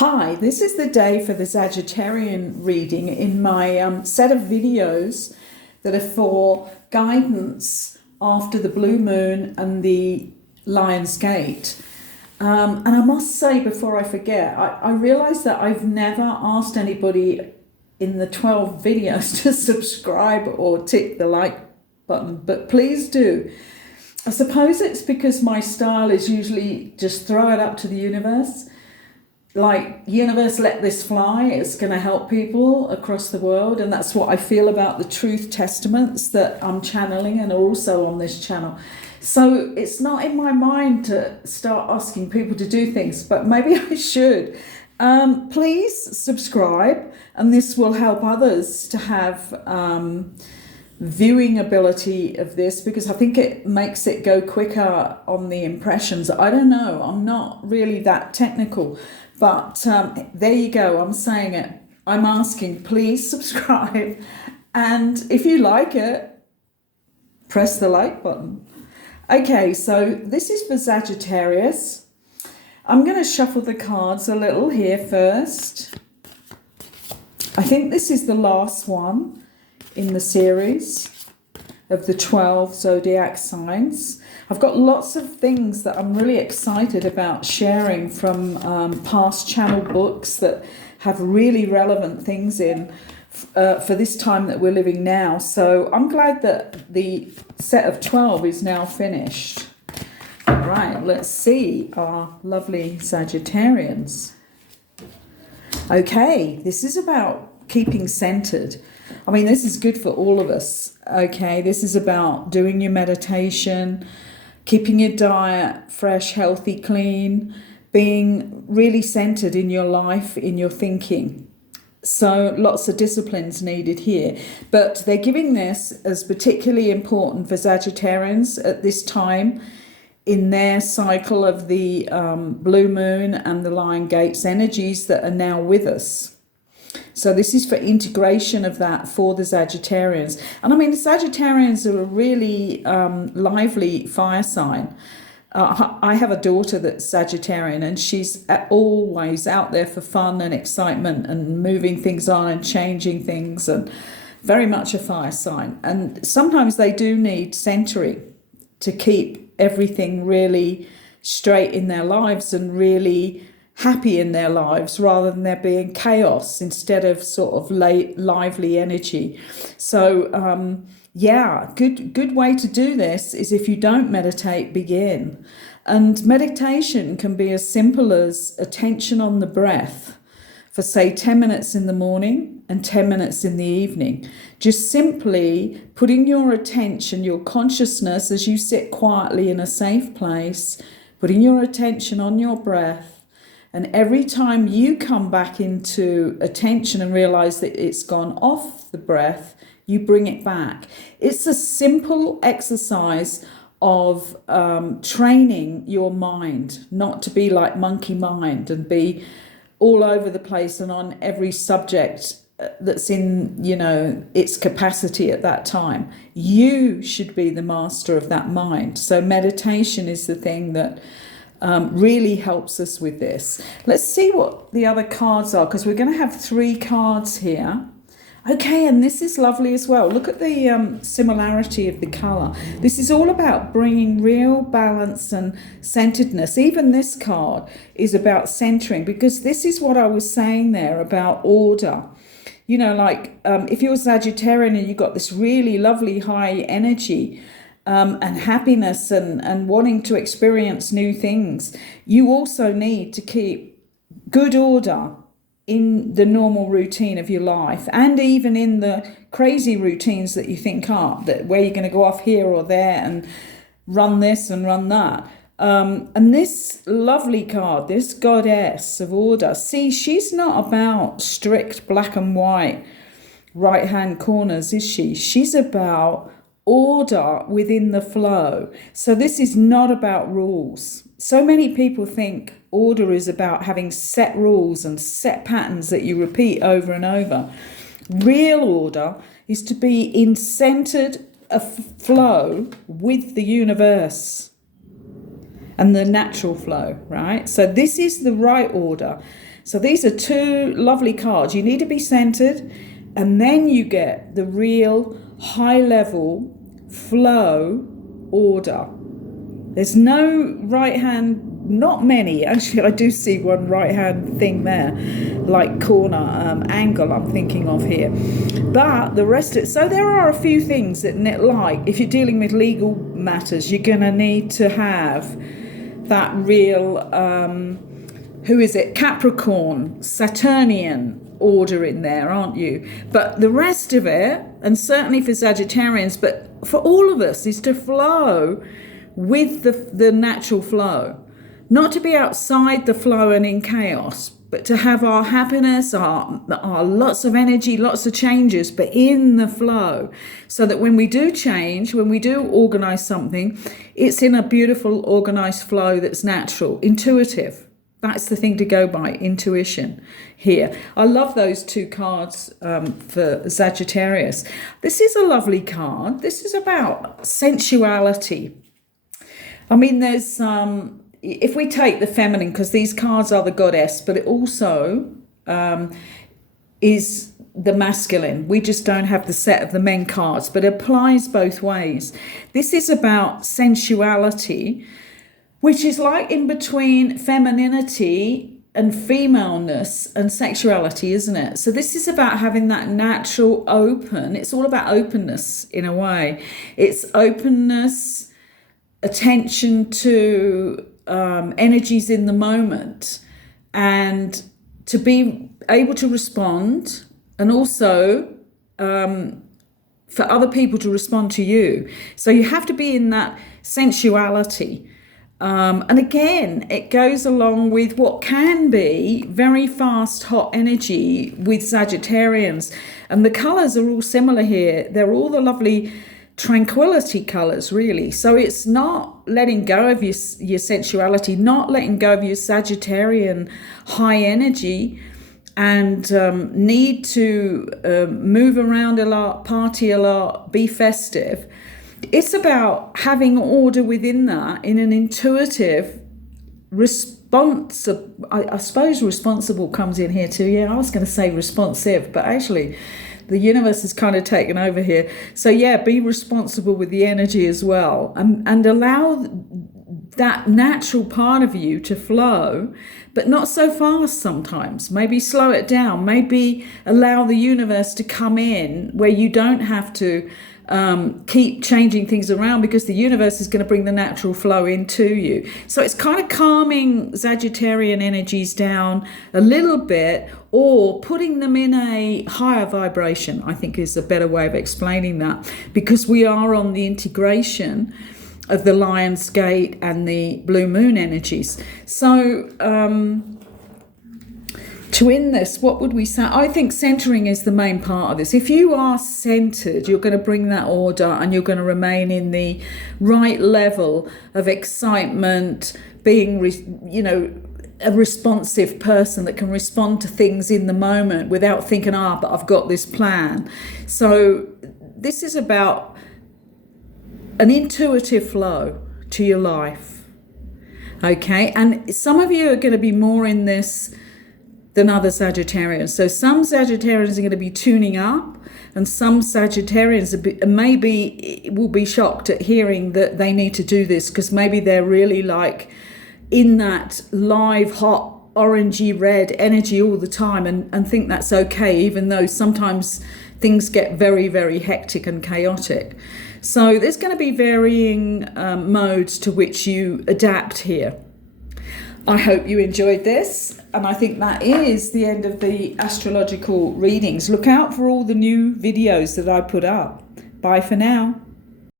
Hi, this is the day for the Sagittarian reading in my set of videos that are for guidance after the blue moon and the Lion's Gate. And I must say before I forget, I realise that I've never asked anybody in the 12 videos to subscribe or tick the like button, but please do. I suppose it's because my style is usually just throw it up to the universe. Like, universe, let this fly. It's going to help people across the world. And that's what I feel about the truth testaments that I'm channeling and are also on this channel. So it's not in my mind to start asking people to do things, but maybe I should. Please subscribe, and this will help others to have viewing ability of this, because I think it makes it go quicker on the impressions. I don't know. I'm not really that technical. But there you go, I'm saying it. I'm asking, please subscribe. And if you like it, press the like button. Okay, so this is for Sagittarius. I'm going to shuffle the cards a little here first. I think this is the last one in the series of the 12 zodiac signs. I've got lots of things that I'm really excited about sharing from past channel books that have really relevant things in for this time that we're living now. So I'm glad that the set of 12 is now finished. All right, let's see our lovely Sagittarians. Okay, this is about keeping centered. I mean, this is good for all of us. Okay, this is about doing your meditation, keeping your diet fresh, healthy, clean, being really centered in your life, in your thinking. So lots of disciplines needed here. But they're giving this as particularly important for Sagittarians at this time in their cycle of the blue moon and the Lion Gates energies that are now with us. So this is for integration of that for the Sagittarians. And I mean, the Sagittarians are a really lively fire sign. I have a daughter that's Sagittarian, and she's always out there for fun and excitement and moving things on and changing things, and very much a fire sign. And sometimes they do need centering to keep everything really straight in their lives and really happy in their lives, rather than there being chaos instead of sort of lively energy. So yeah, good way to do this is, if you don't meditate, begin. And meditation can be as simple as attention on the breath for, say, 10 minutes in the morning and 10 minutes in the evening. Just simply putting your attention, your consciousness, as you sit quietly in a safe place, putting your attention on your breath. And every time you come back into attention and realize that it's gone off the breath, you bring it back. It's a simple exercise of training your mind not to be like monkey mind and be all over the place and on every subject that's in, its capacity at that time. You should be the master of that mind. So meditation is the thing that really helps us with this. Let's see what the other cards are, because we're going to have 3 cards here. Okay, and this is lovely as well. Look at the similarity of the colour. This is all about bringing real balance and centeredness. Even this card is about centering, because this is what I was saying there about order. If you're Sagittarian and you've got this really lovely high energy, and happiness and wanting to experience new things, you also need to keep good order in the normal routine of your life, and even in the crazy routines that you think up, that where you're going to go off here or there and run this and run that. And this lovely card, this goddess of order, see, she's not about strict black and white right hand corners, is she? She's about order within the flow. So this is not about rules. So many people think order is about having set rules and set patterns that you repeat over and over. Real order is to be in centered flow with the universe. and the natural flow, right? So this is the right order. So these are two lovely cards. You need to be centered, and then you get the real high level flow order. There's no right hand, not many. Actually, I do see one right hand thing there, like corner angle I'm thinking of here. But the rest of it, so there are a few things that, like if you're dealing with legal matters, you're going to need to have that real, who is it? Capricorn, Saturnian order in there, aren't you? But the rest of it, and certainly for Sagittarians, but for all of us, is to flow with the natural flow. Not to be outside the flow and in chaos, but to have our happiness, our lots of energy, lots of changes, but in the flow. So that when we do change, when we do organize something, it's in a beautiful organized flow that's natural, intuitive. That's the thing to go by, intuition here. I love those two cards for Sagittarius. This is a lovely card. This is about sensuality. I mean, there's, if we take the feminine, because these cards are the goddess, but it also is the masculine. We just don't have the set of the men cards, but it applies both ways. This is about sensuality, which is like in between femininity and femaleness and sexuality, isn't it? So this is about having that natural open. It's all about openness in a way. It's openness, attention to energies in the moment, and to be able to respond, and also for other people to respond to you. So you have to be in that sensuality. And again, it goes along with what can be very fast, hot energy with Sagittarians. And the colours are all similar here. They're all the lovely tranquility colours, really. So it's not letting go of your sensuality, not letting go of your Sagittarian high energy and need to move around a lot, party a lot, be festive. It's about having order within that in an intuitive response. I suppose responsible comes in here too. Yeah, I was going to say responsive, but actually the universe has kind of taken over here. So yeah, be responsible with the energy as well, and allow that natural part of you to flow, but not so fast sometimes. Maybe slow it down. Maybe allow the universe to come in where you don't have to keep changing things around, because the universe is going to bring the natural flow into you. So it's kind of calming Sagittarian energies down a little bit, or putting them in a higher vibration, I think is a better way of explaining that, because we are on the integration of the Lion's Gate and the Blue Moon energies. So to end this, what would we say? I think centering is the main part of this. If you are centered, you're going to bring that order, and you're going to remain in the right level of excitement, being, a responsive person that can respond to things in the moment without thinking, but I've got this plan. So this is about an intuitive flow to your life. Okay, and some of you are going to be more in this than other Sagittarians. So some Sagittarians are going to be tuning up, and some Sagittarians will be shocked at hearing that they need to do this, because maybe they're really like in that live, hot, orangey red energy all the time, and think that's okay, even though sometimes things get very, very hectic and chaotic. So there's going to be varying modes to which you adapt here. I hope you enjoyed this, and I think that is the end of the astrological readings. Look out for all the new videos that I put up. Bye for now.